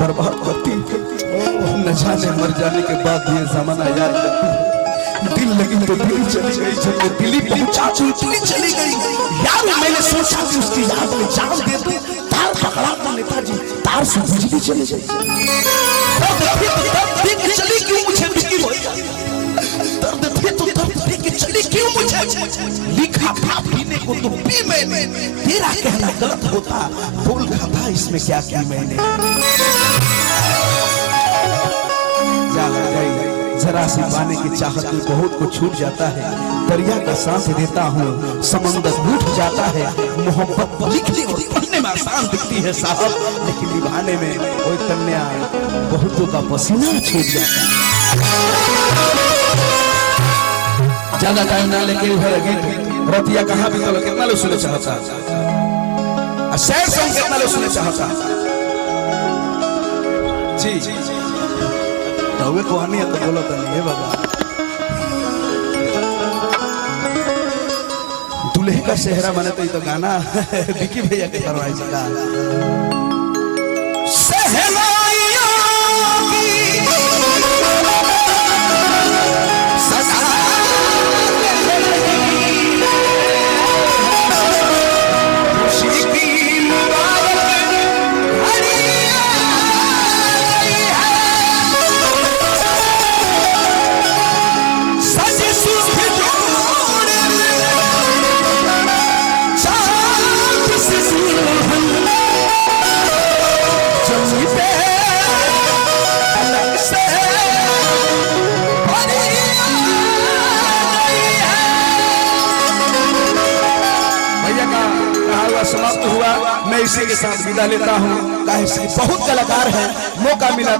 बर्बाद करती है। न जाने मर जाने के बाद ये जमाना याद करती है। दिल लगी तो दिल चली गई, जब मैं दिल्ली पहुंचा तो दिल्ली चली गई। यार मैंने सोचा कि उसकी याद में जान दे दूं, तार पकड़ा तो नेताजी तार से बिजली चली गई। दर्द चली क्यों मुझे बिकी हो, दर्द थे तो दर्द देके चली क्यों मुझे। लिखा था पीने को तो पी मैंने, तेरा कहना गलत होता बोल रहा था इसमें क्या किया मैंने। जरा सी पाने की चाहत में बहुत कुछ छूट जाता है। दरिया का सांस देता हूँ समंदर टूट जाता है। मोहब्बत लिखने और पढ़ने में आसान दिखती है साहब, लेकिन निभाने में वो कन्या बहुतों का पसीना छूट जाता है। ज्यादा टाइम ना लेके गीत रतिया कहाँ भी तो कितना लोग सुने चाहता, सैड सॉन्ग कितना लोग सुने चाहता जी। तो कहानी है तो बोलो तो नहीं है बाबा। दूल्हे का सेहरा बने तो ये तो गाना विकी भैया के करवाई का समाप्त हुआ। मैं इसी के साथ विदा लेता हूँ। बहुत कलाकार हैं, मौका मिला